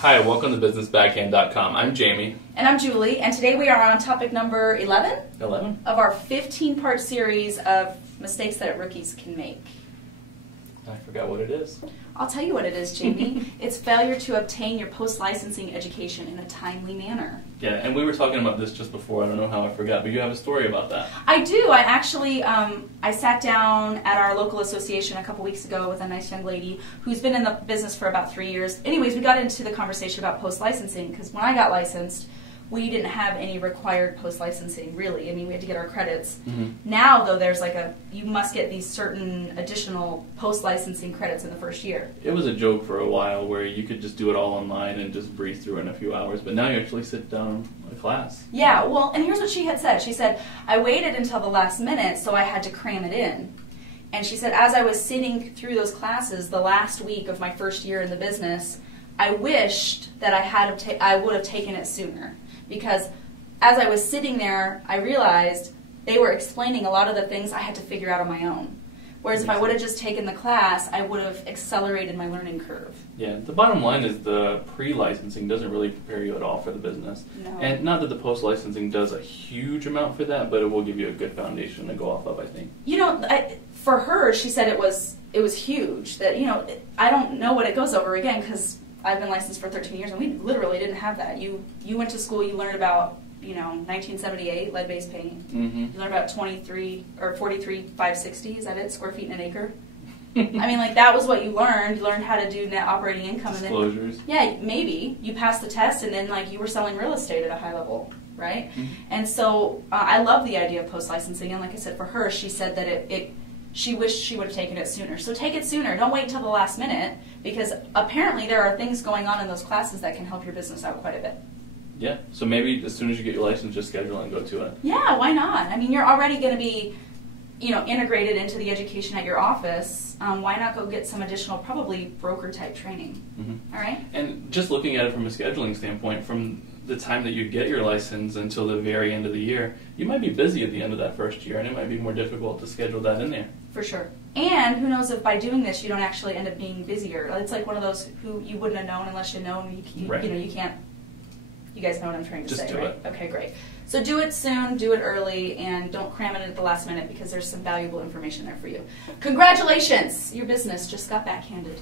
Hi, welcome to businessbackhand.com. I'm Jamie. And I'm Julie, and today we are on topic number 11 of our 15-part series of mistakes that rookies can make. I forgot what it is. I'll tell you what it is, Jamie. It's failure to obtain your post-licensing education in a timely manner. Yeah, and we were talking about this just before. I don't know how I forgot, but you have a story about that. I do. I actually, I sat down at our local association a couple weeks ago with a nice young lady who's been in the business for about 3 years. Anyways, we got into the conversation about post-licensing because when I got licensed, we didn't have any required post-licensing, really. I mean, we had to get our credits. Now, though, there's like you must get these certain additional post-licensing credits in the first year. It was a joke for a while where you could just do it all online and just breeze through in a few hours, but now you actually sit down a class. Yeah, well, and here's what she had said. She said, I waited until the last minute, so I had to cram it in. And she said, as I was sitting through those classes the last week of my first year in the business, I wished that I would have taken it sooner. Because as I was sitting there, I realized they were explaining a lot of the things I had to figure out on my own. Whereas if I would have just taken the class, I would have accelerated my learning curve. Yeah, the bottom line is the pre-licensing doesn't really prepare you at all for the business. No. And not that the post-licensing does a huge amount for that, but it will give you a good foundation to go off of, I think. You know, for her, she said it was huge. That, you know, I don't know what it goes over again because I've been licensed for 13 years, and we literally didn't have that. You went to school, you learned about, 1978 lead-based paint. You learned about 43 or 43,560, is that it? Square feet in an acre. I mean, like, that was what you learned. You learned how to do net operating income. Disclosures. And then, yeah, maybe you passed the test, and then like you were selling real estate at a high level, right? And so I love the idea of post-licensing, and like I said, for her, she said that she wished she would have taken it sooner. So take it sooner. Don't wait until the last minute, because apparently there are things going on in those classes that can help your business out quite a bit. Yeah, so maybe as soon as you get your license, just schedule and go to it. Yeah, why not? I mean, you're already going to be, integrated into the education at your office. Why not go get some additional, probably broker-type training? All right? And just looking at it from a scheduling standpoint, from the time that you get your license until the very end of the year, you might be busy at the end of that first year, and it might be more difficult to schedule that in there. For sure. And who knows if by doing this you don't actually end up being busier. It's like one of those who you wouldn't have known unless you know. Right. You can't. You guys know what I'm trying to just say, do right? It. Okay, great. So do it soon, do it early, and don't cram it at the last minute because there's some valuable information there for you. Congratulations! Your business just got backhanded.